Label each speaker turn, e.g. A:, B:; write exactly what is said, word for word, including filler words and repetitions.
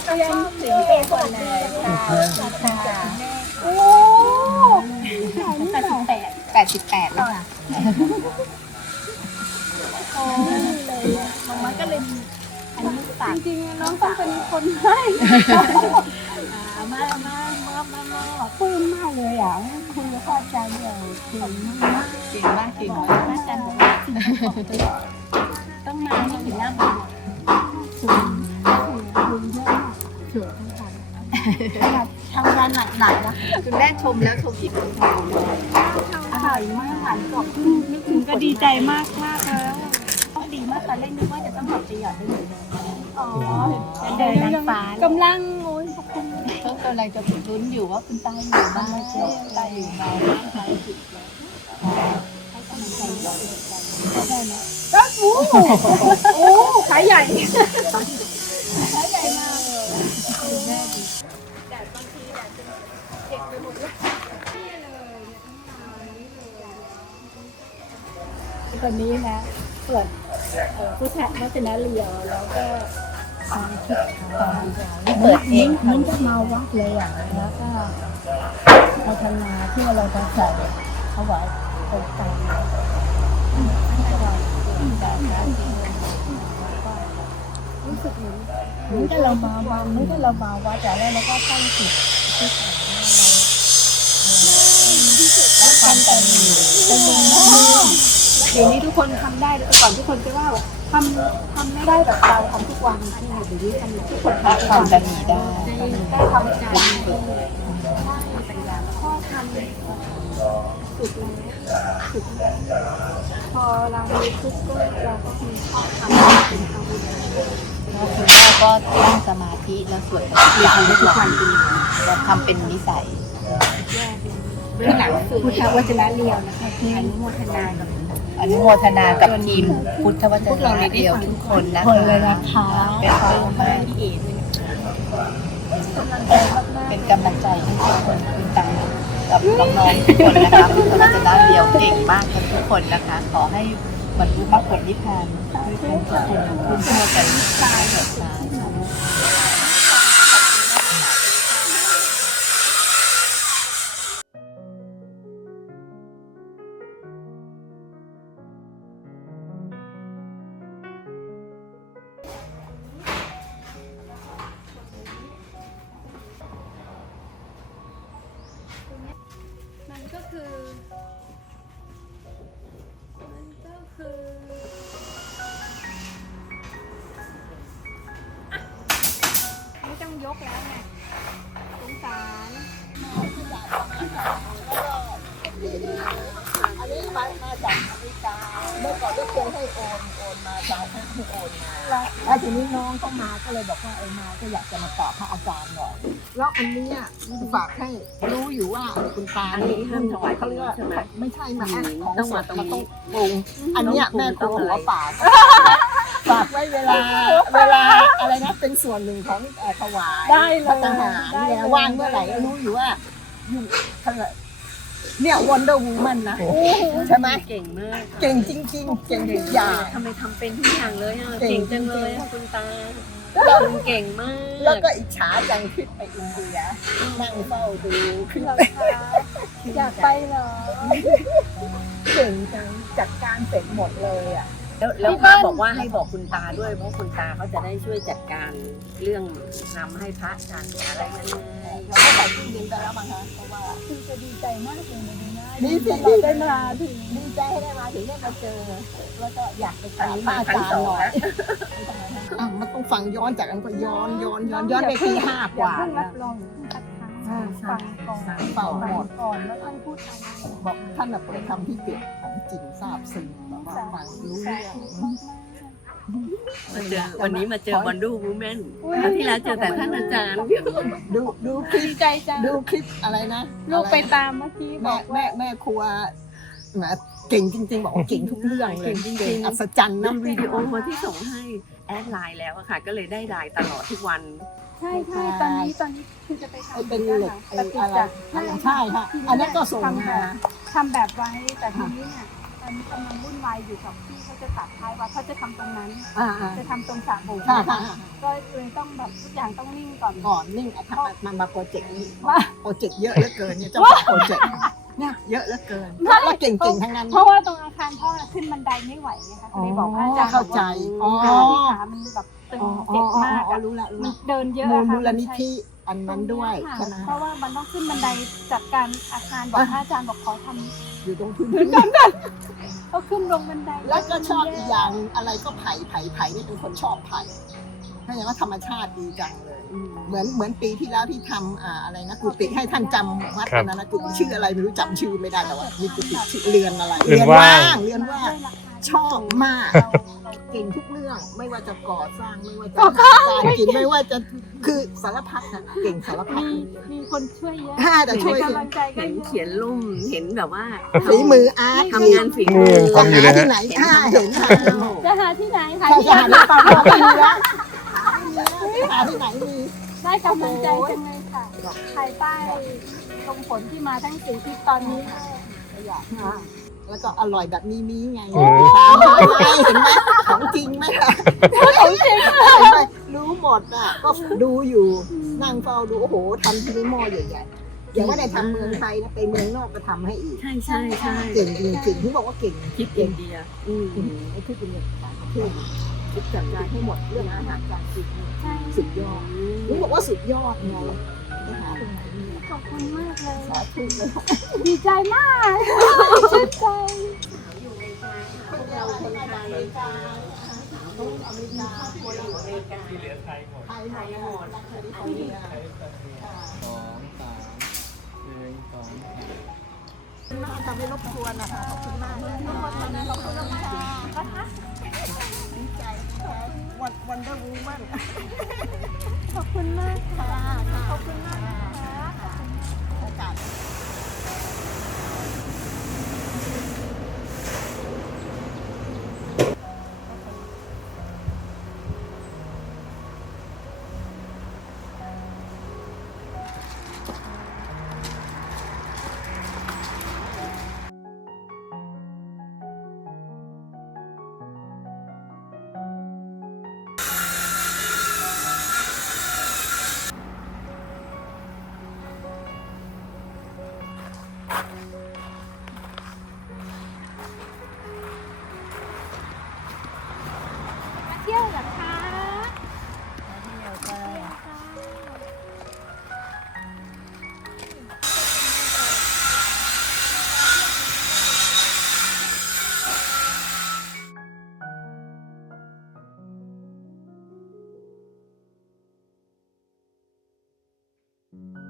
A: เรียนถึงเอก่อนเลยค่ะโอ้แปดสิบแปดแปดสิบแปดแล้วค่ะโอ้เลยมันก็เลยอันนี้ต่างจริงๆน้องต้องเป็นคนให้มามามามามาปลื้มมากเลยอ่ะคุยกับพ่ออาจารย์เนี่ยเก่งมากเก่งมากเก่งมากอาจารย์บอกว่าต้องมาให้ถึงหน้าบ้านถึงถึงเยอะเถื่อนทั้งวันทำงานหนักๆนะคุณแม่ชมแล้วชมอีกคนอร่อยมากหวานกรอบนึกถึงก็ดีใจมากมากแล้วดีมากตอนแรกนึกว่าจะต้องแบบจะหยอดได้หมดเลยอ๋อเดินนางฟ้ากำลังโอ้ยขอบคุณก็กำลังจะลุ้นอยู่ว่าคุณตาอยู่บ้านตาอยู่บ้านใช้จิตให้กำลังใจได้ไหมก็โอ้โอ้ขายใหญ่ขายใหญ่มากแม่ดีแต่บางทีแบบเด็กไปหมดเลยคนนี้นะเปิดผู้แทนวัฒนเลียวแล้วก็เปิดเองมันจะมาวัดเลยอ่ะแล้วก็พัฒนาที่เราจะใส่เขาไว้ตรงกลางรู้สึกเหมือนเหมือนที่เรามาวันเหมือนที่เรามาวัดแต่แล้วเราก็ตั้งจิตที่ฐานแล้วการแต่งแต่งเดี๋ยวนี้ทุกคนทำได้แต่ก่อนทุกคนจะว่าทำทำไม่ได้แบบเราทำทุกวันที่เดี๋ยวนี้ทำทุกคนทำทำแบบนี้ได้ได้ทำใจปัญญาข้อทำสุดแล้วสุดพอเรามีทุกข์ก็เราก็มีข้อทำเป็นอาวุธแล้วคุณแม่ก็ตั้งสมาธิแล้วสวดปฏิบัติทุกวันเราทำเป็นนิสัยเบื้องหลังพุทธวจนะเรียวนะคะอนุโมทนากับอนุโมทนากับทีมพุทธวจนะเรียวทุกคนนะคะคนเลยนะคะเป็นกำลังใจที่เอ๋เป็นกำลังใจให้ทุกคนคุณตังกับน้องๆทุกคนนะคะพุทธวจนะเรียวเก่งมากกันทุกคนนะคะขอให้บรรลุมรรคผลนิพพานด้วยกันทุกคนคุณพ่อกันตายหมดนะมันก็คือมันก็คือไม่ต้องยกแล้วไงสงสารอันนี้มามาจากอเมริกาเมื่อก่อนก็เคยให้โอนโอนมาจากให้โอนมาแล้วทีนี้น้องเข้ามาก็เลยบอกว่าเออมาก็อยากจะมาตอบพระอาจารย์หน่อยแล้วอันนี้ฝากให้รู้อยู่ว่าคุณตาเนี่ยห้ามถวายเขาเรียกว่าไม่ใช่มาของต้องมาต้องปรุงอันเนี้ยแม่ครัวหัวฝากฝากไว้เวลาเวลาอะไรนะเป็นส่วนหนึ่งของถวายได้เลยทหารเนี่ยว่างเมื่อไหร่รู้อยู่ว่าอยู่เนี่ย Wonder Woman นะใช่ไหมเก่งมากเก่งจริงๆเก่งทุกอย่าง
B: ทำไมทำเป็นทุกอย่างเลยอ่ะเก่งจังเลยคุณตาคุณเก่งมาก
A: แล้วก็อิจฉาจังขึ้นไปอินเดียนั่งเฝ้าดูขึ้นไปอยากไปเหรอเก่งจังจัดการเสร็จหมดเลยอ่ะ
B: แล้วแล้วพระบอกว่าให้บอกคุณตาด้วยเพราะคุณตาเขาจะได้ช่วยจัดการเรื่องนำให้พระจันทร์อะไรนั่นเลย
A: เราก็ใส่ที่ดินไปแล้วมั้งคะเพราะว่าคือจะดีใจมากเลยนะดีใจได้มาถึงดีใจให้ได้มาถึงได้มาเจอแล้วก็อยากไปกราบพระอาจารย์หน่อยอ่ะมันต้องฟังย้อนจากอันก็ย้อนย้อนย้อนย้อนไปปีห้ากว่ารับรองฟังก่อนเป่าหมดก่อนแล้วท่านพูดบอกท่านไปทำที่เกิดของจริงทราบซึ้งแบบว่าฟังรู้เรื่อง
B: มาเจอวันนี้มาเจอวันดูวูแมนครั้งที่แล้วเจอแต่ท่านอาจารย์
A: ดูดูคลิปใจจังดูคลิปอะไรนะลูกไปตามเมื่อกี้แม่แม่แม่ครัวนะเก่งจริงๆบอกเก่งทุกเรื่องเลย
B: จริงๆอัศจรรย์นำวิดีโอมาที่ส่งให้แอดไลน์แล้วอะค่ะก็เลยได้ไลน์ตลอดทุกวัน
A: ใช่ใช่ตอนนี้ตอนนี้คือจะไปทำเป็นเหล็กอะไรใช่ค่ะอันนั้นก็ส่งมาทำแบบไว้แต่ทีนี้เนี่ยอนนี้กำลังวุ่นวายอยู่กับที่เขาจะตัดท้ายวัดเขาจะทำตรงนั้น
C: อ่า
A: จะทำตรงสระโบสถ์
C: ค่ะค่ะ
A: ก็เลยต้องแบบทุกอย่างต้องนิ่งก่อน
C: ก่อนนิ่งอ่ะทำมามาโปรเจกต์นี้
A: ว่า
C: โปรเจกต์เยอะเหลือเกินเนี่ยเจ้าของโปรเจกต์เนี่ยเยอะเหลือเกินแล้วเก่งๆทั้งนั้น
A: เพราะว่าตรงอาคารพ่อขึ้นบันไดไม่ไหวไงคะเลยบอกพระอาจารย์
C: เข้าใจอ๋อ
A: ขาที่ขามันแบบตึงเจ็บมากอะ
C: รู้ละรู้
A: มัน
C: ละ
A: เดินเยอะ
C: มูล
A: อะค่ะ
C: มูลนิธิอันนั้นด้วย
A: ตรง
C: ใช่ไหม
A: เนี้ค่ะเพราะว่ามันต้องขึ้นบันไดจัดการอาคารบอกพระอาจารย์บอกขอทำ
C: อยู่ตรงพื้น
A: ก็ขึ้นลงบันได
C: แล้วก็ชอบอีกอย่างอะไรก็ไผ่ไผ่ไผ่นี่เป็นคนชอบไผ่ถ้าอย่างว่าธรรมชาติดีจังเลย เหมือนเหมือนปีที่แล้วที่ทำอ่าอะไรนะกุฏิให้ท่านจำวัดนั้นนะกุฏิชื่ออะไรไม่รู้จำชื่อไม่ได้แต่ว่ามีกุฏิชื่อเรือนอะไร
D: เรือนว่าง
C: เรือนว่างชอบมาก เก่งทุกเรื่องไม่ว่าจะก่อสร้างไม่ว่าจะการกินไม่ว่าจะคือสารพัดนะเก่งสารพัด
A: มีมีคนช่วยเยอะ
C: ถ้าแต่ช่วย
A: ให้กำลังใจก็
B: เห็น
A: เยอะ
B: เขียนลุ่มเห็นแบบว่า
C: ฝีมืออาร์ต
B: ทำงานฝีมือ
D: ทำอยู่เลยฮะ
C: ที่ไหนถ้าเห็นค่ะ
A: จะหาที่ไหนหา
C: ใคร
A: ที่
C: จะ
A: ไหน
C: หาได้ปาหาที่แล้วหาที่ไหนมี
A: ได้กำลังใจจังเลยค่ะภายใต้ลมฝนที่มาทั้งสี่ทิศตอนนี้ก็อยาก
C: แล้วก็อร่อยแบบมีมีไง
D: โอ้
C: ตามมาไงเห็นไหมของจริงไหมล่ะของจริงเห็นไหมรู้หมดอ่ะก็ดูอยู่นั่งเฝ้าดูโอ้โหทำที่นี่หม้อใหญ่ๆอย่าว่าแต่ทำเมืองไทยนะไปเมืองนอกก็ทำให้อีก
B: ใช่ใช่ใช่
C: เก่งจริงๆที่บอกว่าเก่ง
B: คิดอินเดีย อืม
C: อืมไอ้ที่เป็นอย่างต่างประเทศคิดจัดการให้หมดเรื่องอาหารการกินเนี่ย
A: ใช่
C: สุดยอดนี่บอกว่าสุดยอดไงไปหาตรงไหนเนี่ย
A: ขอบคุณมากเลย
C: สาธุเลย
A: ดีใจมากชื่นใจ
C: คนเราคนไทยอเมริกาต้องอเมริกาคนอยู่อเมริกาที่เหลือไทยหมดไทยหมดรักแคลิฟอร์เนีย
E: สองสามหนึ่งสองสาม
C: ทำให้รบกวนนะคะขอบคุณมากขอบคุณนะขอบคุณค่ะดีใจวันวันเดอร์วูแมน
A: ขอบคุณมากค่ะ
C: ขอบคุณมากนะคะโอกาส
A: มาเที่ยวเหรอคะ
C: เที่ยวค่ะ
A: เที่ยวค่ะ
C: เ